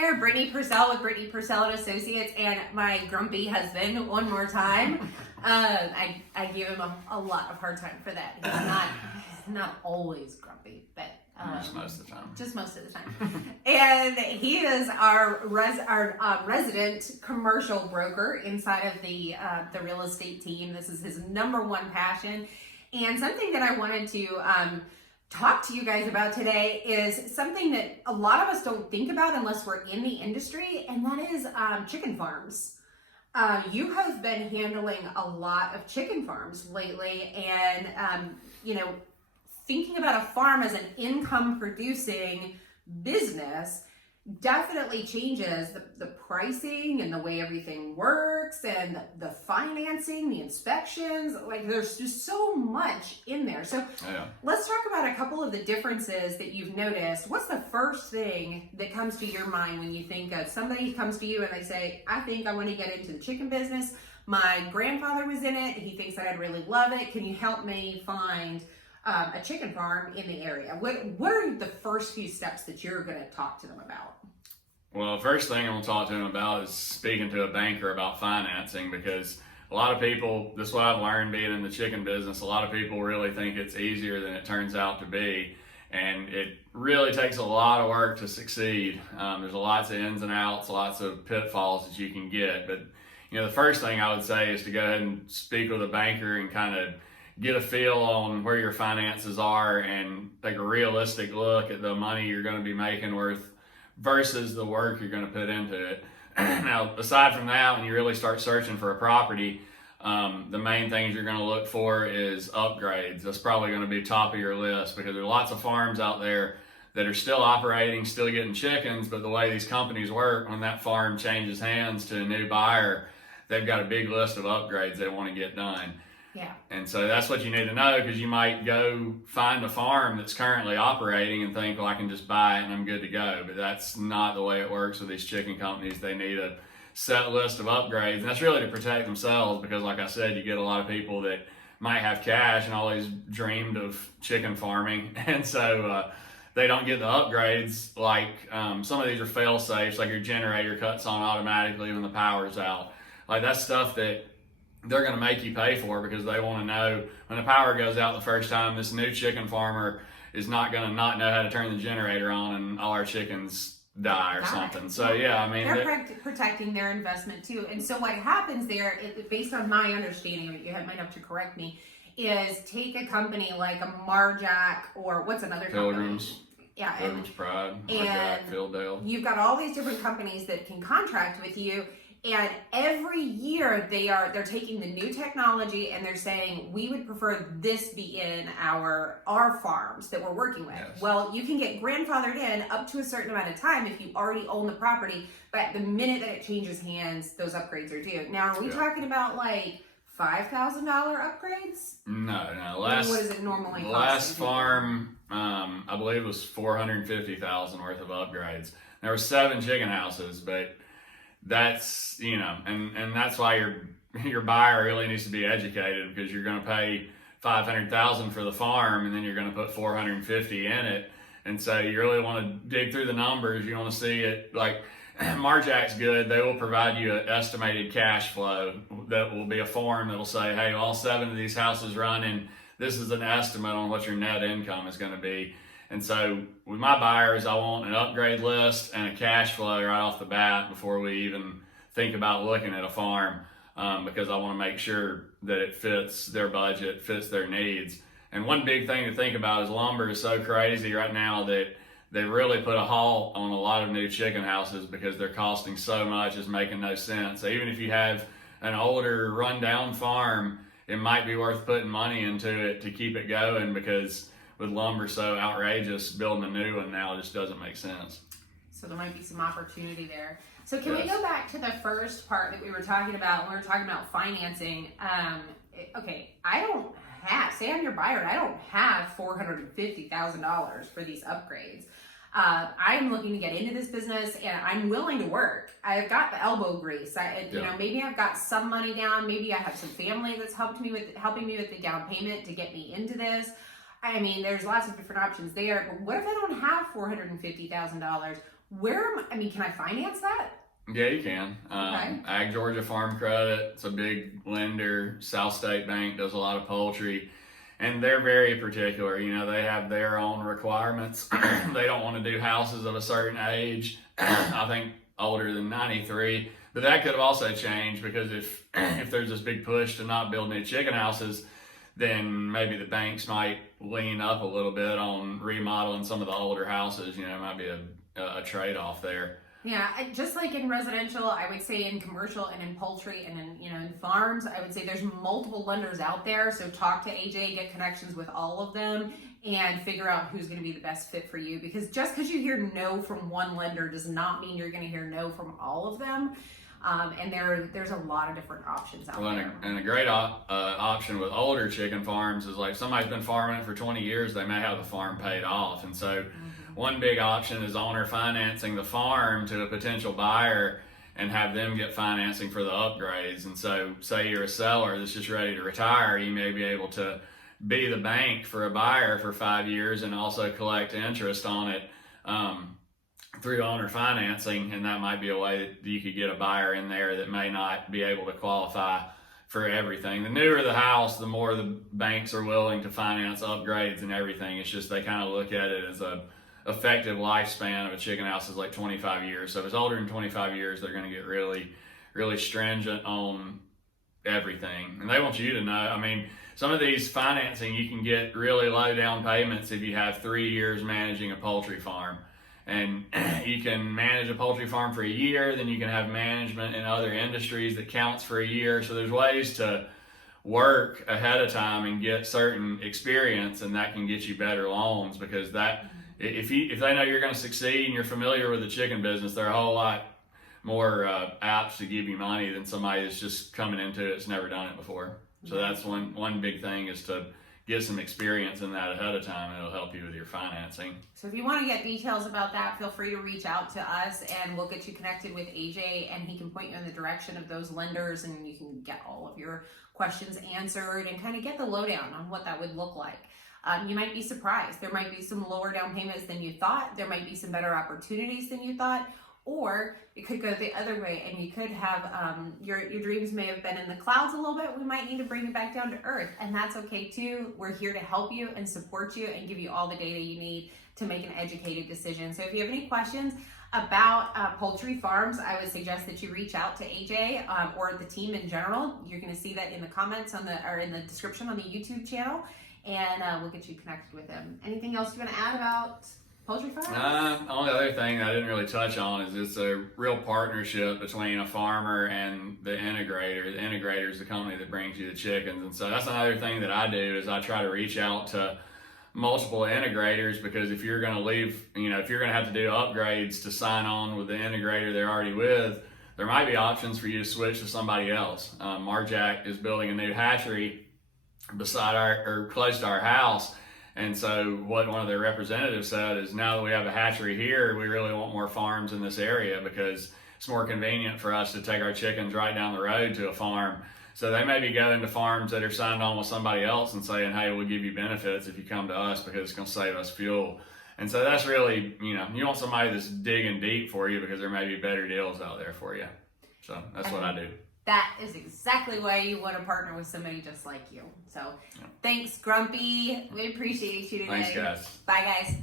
there, Brittany Purcell with Brittany Purcell and Associates, and my grumpy husband one more time. I give him a lot of hard time for that. He's not always grumpy, but just most of the time. Just most of the time. And he is our resident commercial broker inside of the real estate team. This is his number one passion, and something that I wanted to talk to you guys about today is something that a lot of us don't think about unless we're in the industry, and that is chicken farms. You have been handling a lot of chicken farms lately, and thinking about a farm as an income producing business definitely changes the pricing and the way everything works and the financing, the inspections. Like, there's just so much in there. So Let's talk about a couple of the differences that you've noticed. What's the first thing that comes to your mind when you think of somebody comes to you and they say, I think I want to get into the chicken business. My grandfather was in it. He thinks that I'd really love it. Can you help me find a chicken farm in the area? What are the first few steps that you're going to talk to them about? Well, the first thing I'm going to talk to them about is speaking to a banker about financing, because a lot of people, this is what I've learned being in the chicken business, a lot of people really think it's easier than it turns out to be, and it really takes a lot of work to succeed. There's lots of ins and outs, lots of pitfalls that you can get, but the first thing I would say is to go ahead and speak with a banker and kind of get a feel on where your finances are and take a realistic look at the money you're going to be making versus the work you're going to put into it. Now, aside from that, when you really start searching for a property, the main things you're going to look for is upgrades. That's probably going to be top of your list, because there are lots of farms out there that are still operating, still getting chickens, but the way these companies work, when that farm changes hands to a new buyer, they've got a big list of upgrades they want to get done. Yeah. And so that's what you need to know, because you might go find a farm that's currently operating and think, well, I can just buy it and I'm good to go. But that's not the way it works with these chicken companies. They need a set list of upgrades. And that's really to protect themselves, because like I said, you get a lot of people that might have cash and always dreamed of chicken farming. And so they don't get the upgrades. Like some of these are fail safes, like your generator cuts on automatically when the power's out. Like, that's stuff that they're going to make you pay for, because they want to know when the power goes out the first time, this new chicken farmer is not going to not know how to turn the generator on and all our chickens die or something. So they're protecting their investment too. And so what happens there, based on my understanding of it, you might have to correct me, is take a company like a Marjack, or what's another Pilgrims. company? Yeah, Pilgrim's Pride, Marjack, Fieldale. You've got all these different companies that can contract with you. And every year they're taking the new technology and they're saying, we would prefer this be in our farms that we're working with. Yes. Well, you can get grandfathered in up to a certain amount of time if you already own the property, but the minute that it changes hands, those upgrades are due. Now, are we talking about like $5,000 upgrades? No. What is it normally cost? Last farm, I believe, was $450,000 worth of upgrades. There were 7 chicken houses, but that's and that's why your buyer really needs to be educated, because you're going to pay $500,000 for the farm and then you're going to put $450,000 in it, and so you really want to dig through the numbers. You want to see it. Like, Marjack's good. They will provide you an estimated cash flow that will be a form that will say, hey, all 7 of these houses running, this is an estimate on what your net income is going to be. And so with my buyers, I want an upgrade list and a cash flow right off the bat before we even think about looking at a farm, because I want to make sure that it fits their budget, fits their needs. And one big thing to think about is lumber is so crazy right now that they really put a halt on a lot of new chicken houses, because they're costing so much, it's making no sense. So even if you have an older rundown farm, it might be worth putting money into it to keep it going, because with lumber so outrageous, building a new one now just doesn't make sense. So there might be some opportunity there. So can we go back to the first part that we were talking about when we were talking about financing? Okay, say I'm your buyer, I don't have $450,000 for these upgrades. I'm looking to get into this business and I'm willing to work. I've got the elbow grease. Maybe I've got some money down. Maybe I have some family that's helping me with the down payment to get me into this. I mean, there's lots of different options there, but what if I don't have $450,000? Can I finance that? Yeah, you can. Okay. Ag Georgia Farm Credit, it's a big lender. South State Bank does a lot of poultry, and they're very particular. You know, they have their own requirements. They don't want to do houses of a certain age. I think older than 93. But that could have also changed, because if there's this big push to not build new chicken houses, then maybe the banks might lean up a little bit on remodeling some of the older houses. You know, it might be a trade-off there. Yeah, just like in residential, I would say in commercial and in poultry and in farms, I would say there's multiple lenders out there. So talk to AJ, get connections with all of them, and figure out who's going to be the best fit for you. Because just because you hear no from one lender does not mean you're going to hear no from all of them. And there's a lot of different options out there. And a great option with older chicken farms is, like, somebody's been farming it for 20 years, they may have the farm paid off. And so one big option is owner financing the farm to a potential buyer and have them get financing for the upgrades. And so say you're a seller that's just ready to retire, you may be able to be the bank for a buyer for 5 years and also collect interest on it through owner financing, and that might be a way that you could get a buyer in there that may not be able to qualify for everything. The newer the house, the more the banks are willing to finance upgrades and everything. It's just they kind of look at it as a effective lifespan of a chicken house is like 25 years. So if it's older than 25 years, they're going to get really, really stringent on everything. And they want you to know, I mean, some of these financing, you can get really low down payments if you have 3 years managing a poultry farm. And you can manage a poultry farm for a year, then you can have management in other industries that counts for a year. So there's ways to work ahead of time and get certain experience, and that can get you better loans, because that if they know you're going to succeed and you're familiar with the chicken business, they're a whole lot more apt to give you money than somebody that's just coming into it that's never done it before. So that's one big thing, is to get some experience in that ahead of time, and it'll help you with your financing. So if you want to get details about that, feel free to reach out to us, and we'll get you connected with AJ, and he can point you in the direction of those lenders, and you can get all of your questions answered and kind of get the lowdown on what that would look like. You might be surprised. There might be some lower down payments than you thought. There might be some better opportunities than you thought. Or it could go the other way, and you could have your dreams may have been in the clouds a little bit. We might need to bring it back down to earth, and that's okay too. We're here to help you and support you and give you all the data you need to make an educated decision. So if you have any questions about poultry farms, I would suggest that you reach out to AJ or the team in general. You're going to see that in the comments or in the description on the YouTube channel, and we'll get you connected with them. Anything else you want to add about poultry farms? The only other thing I didn't really touch on is it's a real partnership between a farmer and the integrator. The integrator is the company that brings you the chickens, and so that's another thing that I do, is I try to reach out to multiple integrators, because if you're going to leave, if you're going to have to do upgrades to sign on with the integrator they're already with, there might be options for you to switch to somebody else. Marjack is building a new hatchery close to our house. And so what one of their representatives said is, now that we have a hatchery here, we really want more farms in this area, because it's more convenient for us to take our chickens right down the road to a farm. So they may be going to farms that are signed on with somebody else and saying, hey, we'll give you benefits if you come to us, because it's going to save us fuel. And so that's really, you want somebody that's digging deep for you, because there may be better deals out there for you. So that's what I do. That is exactly why you want to partner with somebody just like you. So Thanks, Grumpy. We appreciate you today. Thanks, guys. Bye, guys.